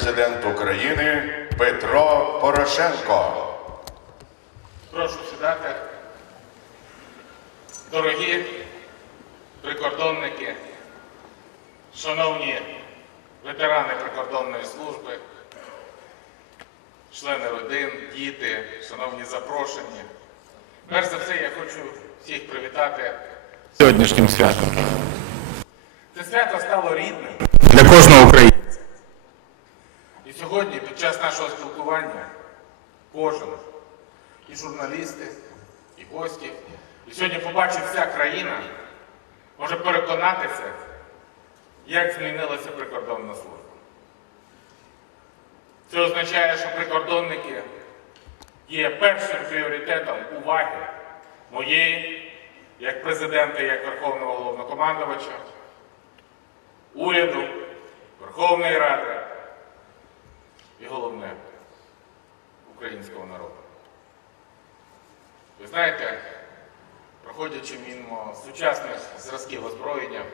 президент України Петро Порошенко. Прошу сідати. Дорогі прикордонники, шановні ветерани прикордонної служби, члени родин, діти, шановні запрошені. Перш за все, я хочу всіх привітати. сьогоднішнім святом Це свято стало рідним. для кожного українця. І сьогодні, під час нашого спілкування, кожен, і журналісти, і гості, і сьогодні побачить вся країна, може переконатися, як змінилася прикордонна служба. Це означає, що прикордонники є першим пріоритетом уваги моєї, як президента, як Верховного головнокомандувача, уряду, Верховної Ради і головне українського народу. Ви знаєте, проходячи мимо сучасних зразків озброєння,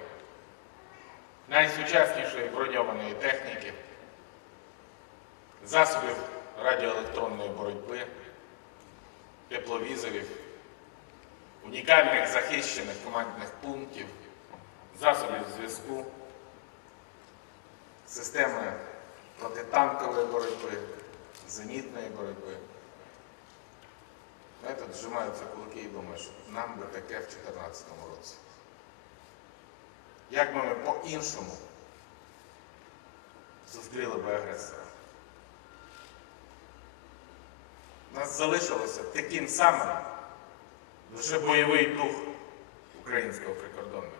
найсучаснішої броньованої техніки, засобів радіоелектронної боротьби, тепловізорів, унікальних захищених командних пунктів, засобів зв'язку, системи протитанкової боротьби, зенітної боротьби. Знаєте, зжимаються кулаки і думаєш, нам би таке в 2014 році. Як би ми по-іншому зустріли би агресора? Нас залишилося таким самим лише бойовий дух українського прикордонника.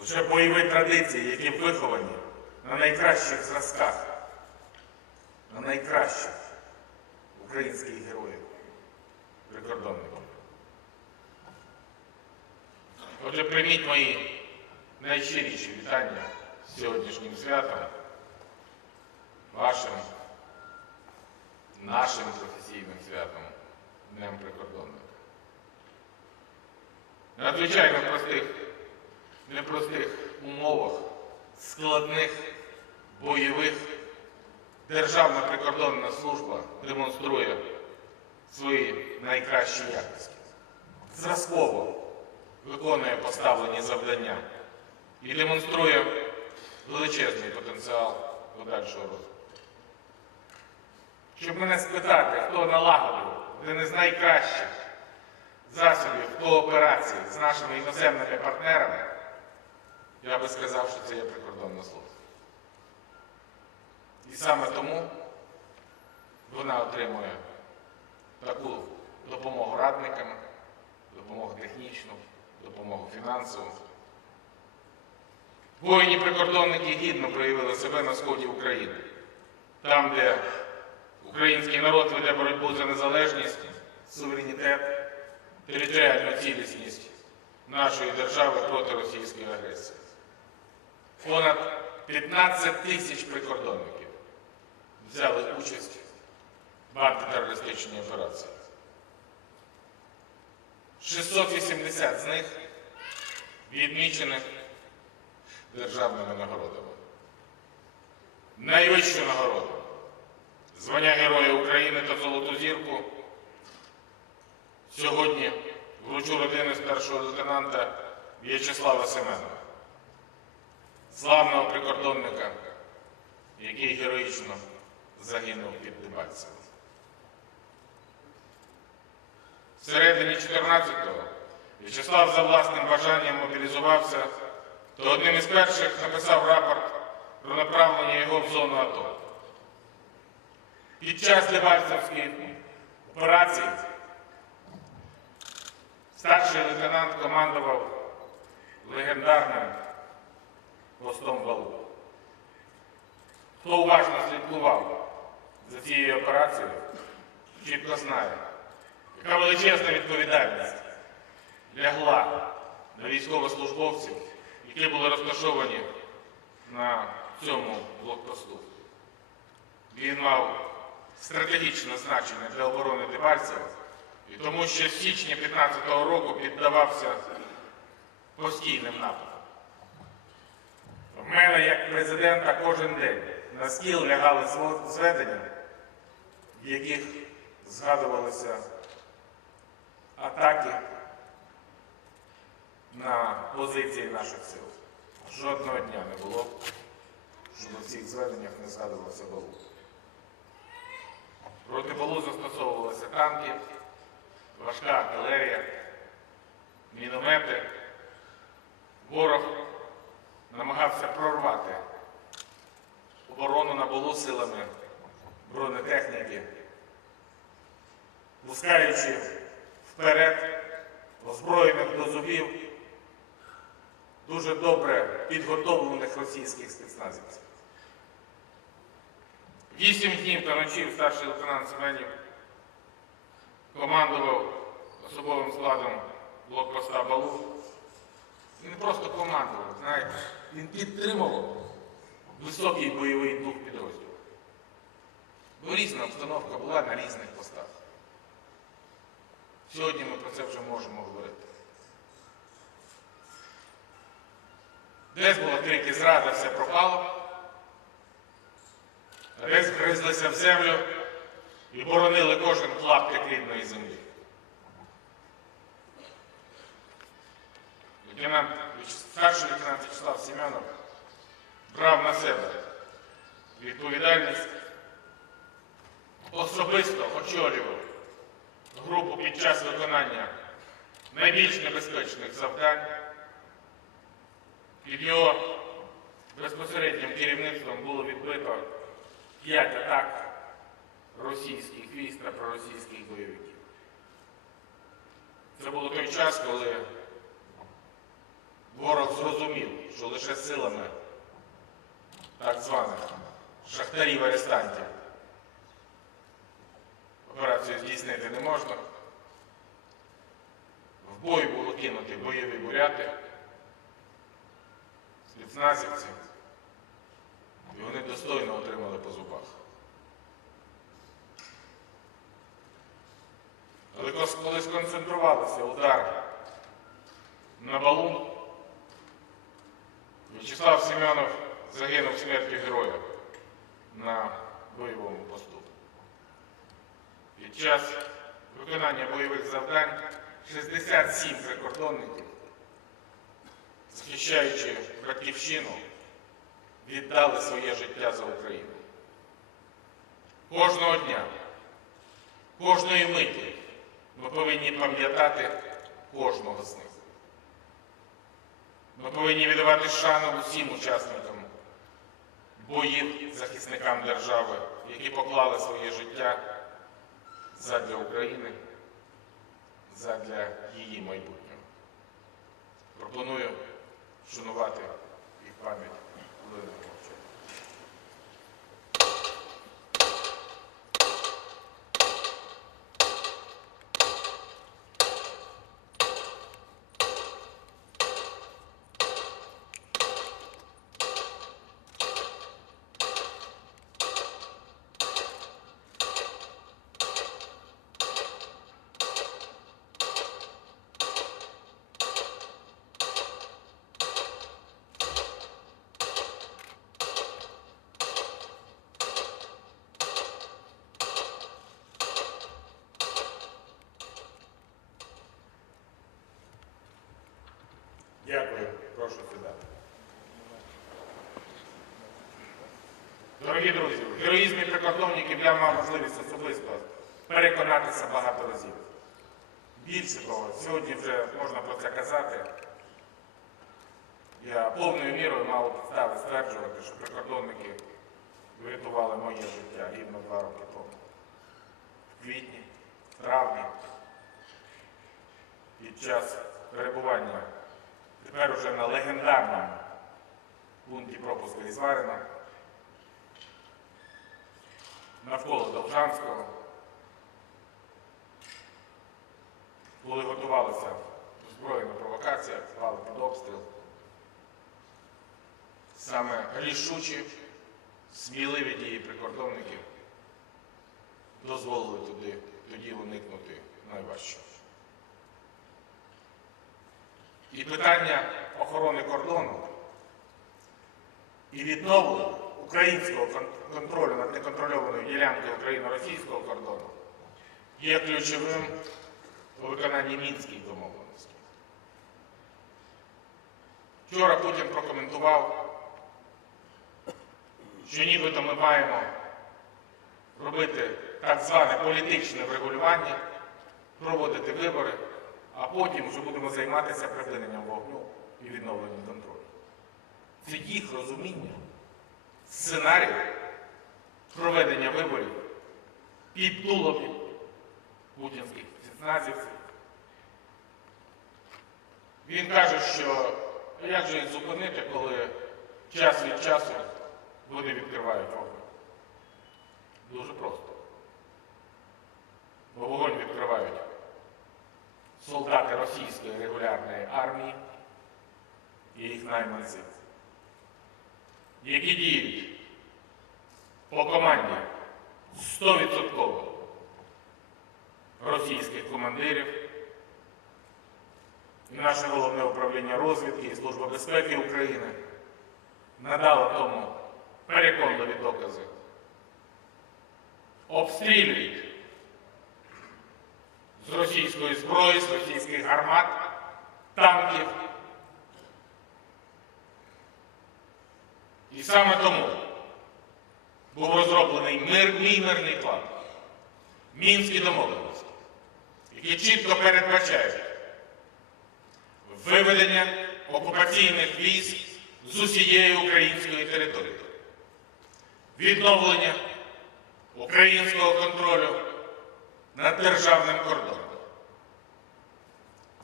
Лише бойові традиції, які виховані на найкращих зразках, на найкращих українських героїв, прикордонників. Отже, прийміть мої найщиріші вітання сьогоднішнім святом, вашим, нашим професійним святом, Днем прикордонника. Надзвичайно простих, непростих умовах складних бойових Державна прикордонна служба демонструє свої найкращі якості. Зразково виконує поставлені завдання і демонструє величезний потенціал подальшого розвитку. Щоб мене спитати, хто налагодив один із найкращих засобів кооперації з нашими іноземними партнерами, я би сказав, що це є прикордонна служба. І саме тому вона отримує таку допомогу радникам, допомогу технічну, допомогу фінансову. Воїні прикордонники гідно проявили себе на сході України, там, де український народ веде боротьбу за незалежність, суверенітет, територіальну цілісність нашої держави проти російської агресії. Понад 15 тисяч прикордонників взяли участь в антитерористичній операції. 680 з них відмічених державними нагородами. Найвищу нагороду звання Героя України та Золоту зірку сьогодні вручу родини старшого лейтенанта В'ячеслава Семенова славного прикордонника, який героїчно загинув під Дебальцевим. Всередині 14-го В'ячеслав за власним бажанням мобілізувався, то одним із перших написав рапорт про направлення його в зону АТО. Під час Дебальцевської операції старший лейтенант командував легендарним постом валу. Хто уважно слідкував за цією операцією, чітко знає, яка величезна відповідальність лягла на військовослужбовців, які були розташовані на цьому блокпосту. Він мав стратегічне значення для оборони Дебальцева, і тому що з січня 2015 року піддавався постійним нападам. В мене як президента кожен день на стіл лягали зведення, в яких згадувалися атаки на позиції наших сил. Жодного дня не було, щоб у цих зведеннях не згадувалося Балу. Проти Балу застосовувалися танки, важка артилерія, міномети. Ворог намагався прорвати оборону на Балу силами бронетехніки, пускаючи вперед озброєних до зубів дуже добре підготовлених російських спецназівців. Вісім днів та ночів старший лейтенант Семенів командував особовим складом блокпоста Балу. Він не просто командував, знаєте, він підтримував високий бойовий дух підрозділу. Бо різна обстановка була на різних постах. Сьогодні ми про це вже можемо говорити. Десь було крики зрада, все пропало, десь гризлися в землю і боронили кожен клаптик рідної землі. Лейтенант, старший лейтенант Вячеслав Семенов брав на себе відповідальність, особисто очолював групу під час виконання найбільш небезпечних завдань. Під його безпосереднім керівництвом було відбито п'ять атак російських військ та проросійських бойовиків. Це було той час, коли ворог зрозумів, що лише силами так званих шахтарів-арестантів операцію здійснити не можна. В бой було кинути бойові буряти, спецназівці, і вони достойно отримали по зубах. Але коли сконцентрувалися удар на балу, В'ячеслав Семенов загинув смертю героя на бойовому посту. Під час виконання бойових завдань 67 прикордонників, захищаючи батьківщину, віддали своє життя за Україну. Кожного дня, кожної миті ми повинні пам'ятати кожного з них. Ми повинні віддавати шану усім учасникам боїв захисникам держави, які поклали своє життя задля України, задля її майбутнього. Пропоную вшанувати їх пам'ять хвилиною мовчання. Дякую, прошу сідати. Дорогі друзі, в героїзмі прикордонників я мав можливість особисто переконатися багато разів. Більше того, сьогодні вже можна про це казати. Я повною мірою мав підстави стверджувати, що прикордонники врятували моє життя рівно два роки тому. В квітні, в травні, під час перебування тепер уже на легендарному пункті пропуску Ізварина, навколо Довжанського, коли готувалася збройна провокація, впали під обстріл. Саме рішучі, сміливі дії прикордонників дозволили туди, тоді уникнути найважчого. І питання охорони кордону і відновлення українського контролю над неконтрольованою ділянкою україно-російського кордону є ключовим у виконанні мінських домовленостей. Вчора Путін прокоментував, що нібито ми маємо робити так зване політичне врегулювання, проводити вибори, а потім вже будемо займатися припиненням вогню і відновленням контролю. Це їх розуміння, сценарій проведення виборів під тулові путінських спецназівців. Він каже, що як же їх зупинити, коли час від часу вони відкривають вогонь. Дуже просто. Бо вогонь відкривають солдати російської регулярної армії і їх найманці, які діють по команді 100% російських командирів. І наше головне управління розвідки і Служба безпеки України надало тому переконливі докази. Обстрілюють з російської зброї, з російських гармат, танків. І саме тому був розроблений мир, мій мирний план, мінські домовленості, які чітко передбачають виведення окупаційних військ з усієї української території, відновлення українського контролю над державним кордоном,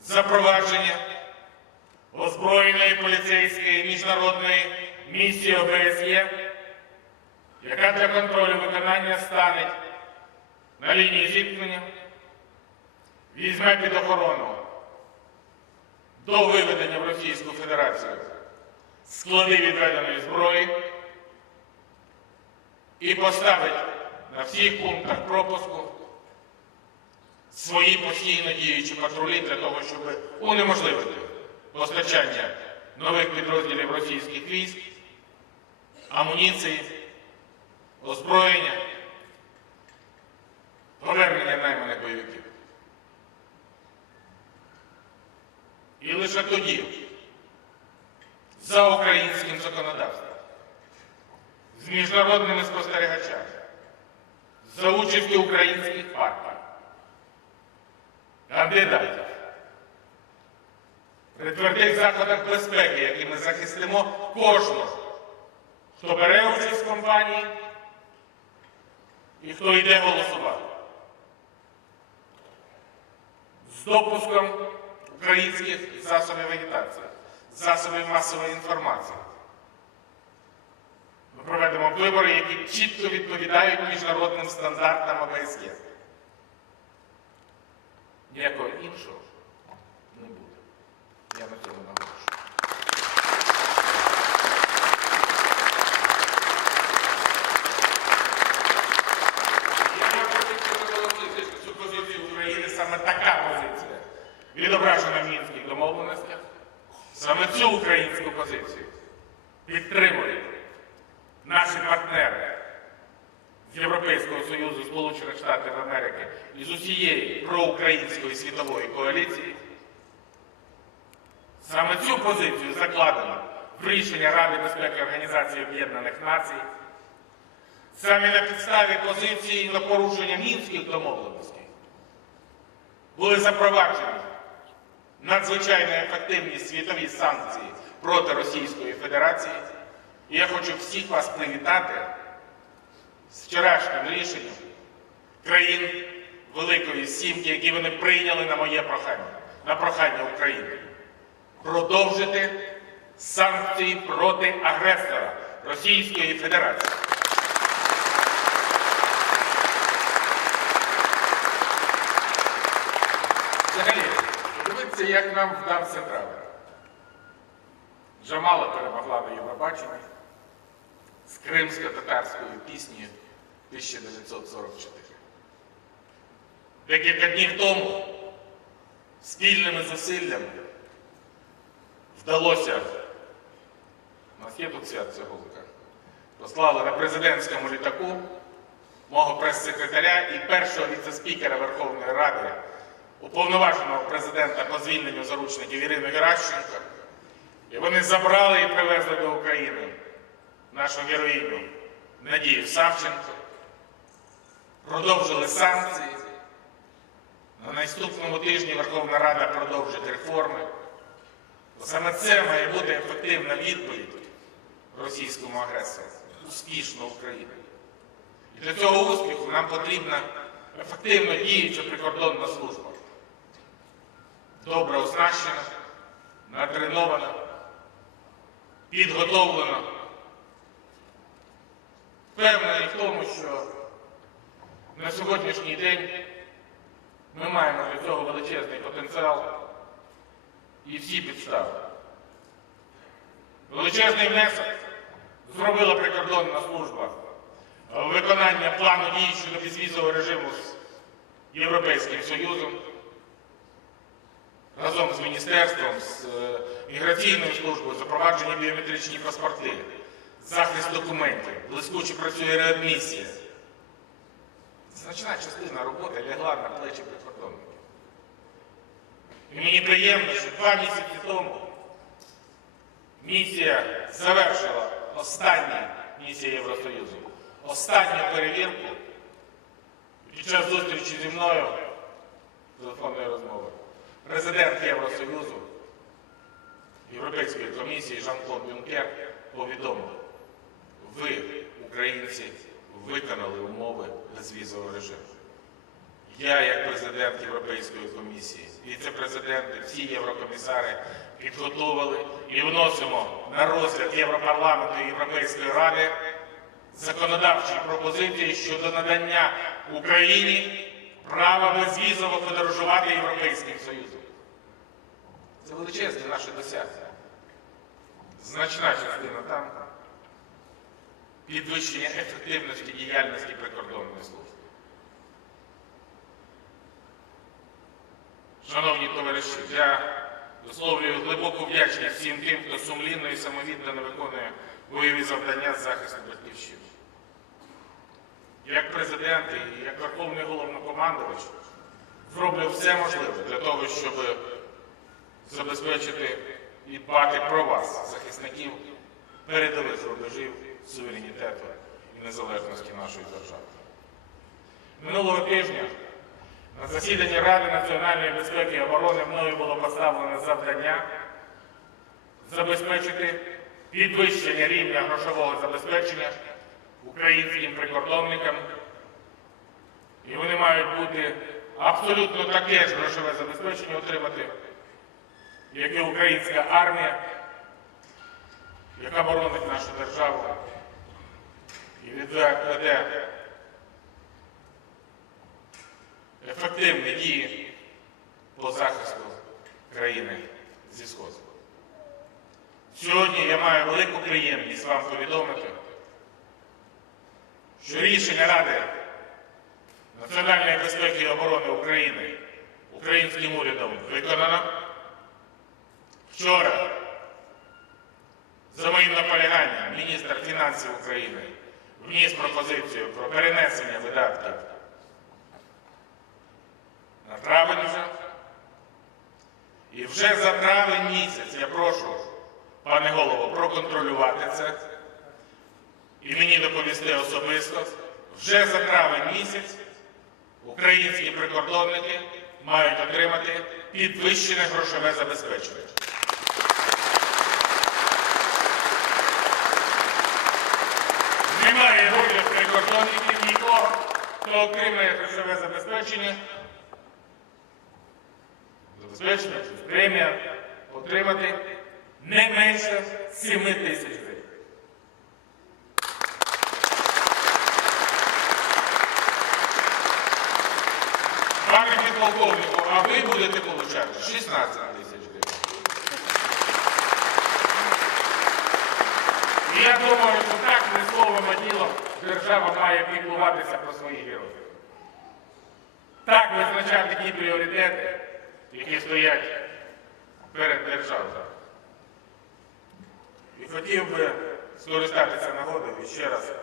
запровадження озброєної поліцейської міжнародної місії ОБСЄ, яка для контролю виконання стане на лінії зіткнення, візьме під охорону до виведення в Російську Федерацію склади відведеної зброї і поставить на всіх пунктах пропуску свої постійно діючі патрулі для того, щоб унеможливити постачання нових підрозділів російських військ, амуніції, озброєння, повернення найманих бойовиків. І лише тоді, за українським законодавством, з міжнародними спостерігачами, за участю українських партій, кандидатів, при твердих заходах безпеки, які ми захистимо кожного, хто бере участь в кампанії і хто йде голосувати. З допуском українських засобів агітації, засобів масової інформації. Ми проведемо вибори, які чітко відповідають міжнародним стандартам ОБСЄ. Ніякого іншого не буде. Я на цьому наголошую. Я хочу наголосити, що цю позицію України саме така позиція відображена в мінських домовленостях. Саме цю українську позицію підтримують наші партнери з Європейського Союзу, Сполучених Штатів Америки і з усієї проукраїнської світової коаліції. Саме цю позицію закладено в рішення Ради безпеки Організації Об'єднаних Націй. Саме на підставі позиції на порушення мінських домовленостей були запроваджені надзвичайно ефективні світові санкції проти Російської Федерації. І я хочу всіх вас привітати з вчорашнім рішенням країн Великої Сімки, які вони прийняли на моє прохання, на прохання України. Продовжити санкції проти агресора Російської Федерації. Подивіться, як нам вдався травер. Джамала перемогла на Євробаченні з кримсько-татарською піснею 1944. Декілька днів тому спільними зусиллями вдалося, у нас є тут свят цього лука, послали на президентському літаку мого прес-секретаря і першого віце-спікера Верховної Ради, уповноваженого президента по звільненню заручників Ірину Геращенко. І вони забрали і привезли до України нашу героїню Надію Савченко, продовжили санкції. На наступному тижні Верховна Рада продовжить реформи. Саме це має бути ефективна відповідь російському агресору, успішно України. І для цього успіху нам потрібна ефективно діюча прикордонна служба. Добре оснащена, натренована, підготовлена. Впевнений в тому, що на сьогоднішній день ми маємо для цього величезний потенціал і всі підстави. Величезний внесок зробила прикордонна служба виконання плану дій щодо безвізового режиму з Європейським Союзом разом з міністерством, з е, міграційною службою, запроваджені біометричні паспорти, захист документів, блискуче працює реадмісія. Значна частина роботи лягла на плечі прикордонників. І мені приємно, що два місяці тому місія завершила останню місія Євросоюзу, останню перевірку під час зустрічі зі мною телефонної розмови. Президент Євросоюзу, Європейської комісії Жан-Клод Юнкер повідомив, ви, українці, виконали умови безвізового режиму. Я, як президент Європейської комісії, віце-президенти, всі єврокомісари підготовили і вносимо на розгляд Європарламенту і Європейської ради законодавчі пропозиції щодо надання Україні права безвізово подорожувати Європейським Союзом. Це величезне наше досягнення. Значна частина там підвищення ефективності діяльності прикордонної служби. Шановні товариші, я висловлюю глибоку вдячність всім тим, хто сумлінно і самовіддано виконує бойові завдання з захисту батьківщини. Як президент і як Верховний головнокомандувач зроблю все можливе для того, щоб забезпечити і дбати про вас, захисників передових рубежів суверенітету і незалежності нашої держави. Минулого тижня на засіданні Ради національної безпеки і оборони мною було поставлено завдання забезпечити підвищення рівня грошового забезпечення українським прикордонникам. І вони мають бути абсолютно таке ж грошове забезпечення отримати, як і українська армія, яка боронить нашу державу і веде ефективні дії по захисту країни зі Сходу. Сьогодні я маю велику приємність вам повідомити, що рішення Ради національної безпеки і оборони України українським урядом виконано. Вчора, за моїм наполяганням, міністр фінансів України вніс пропозицію про перенесення видатків на травень. І вже за травень місяць я прошу, пане голово, проконтролювати це і мені доповісти особисто. Вже за травень місяць українські прикордонники мають отримати підвищене грошове забезпечення. Прикордонників нікого, хто отримає грошове забезпечення забезпечення чи премія отримати не менше 7 тисяч гривень. Пане підполковнику, а ви будете получати 16 тисяч гривень. Я думаю, що так не словом, а ділом держава має піклуватися про своїх героїв. Так визначати ті пріоритети, які стоять перед державою. І хотів би скористатися нагодою і ще раз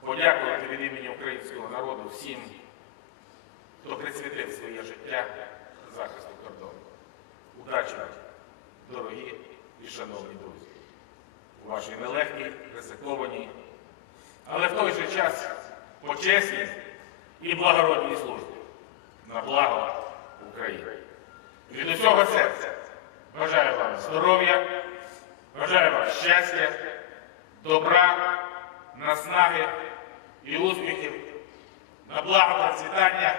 подякувати від імені українського народу всім, хто присвятив своє життя захисту кордону. Удачі, дорогі і шановні друзі, у вашій нелегкій, ризикованій, але в той же час почесній і благородній службі на благо України. Від усього серця бажаю вам здоров'я, бажаю вам щастя, добра, наснаги і успіхів на благо процвітання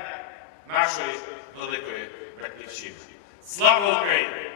нашої великої батьківщини. Слава Україні!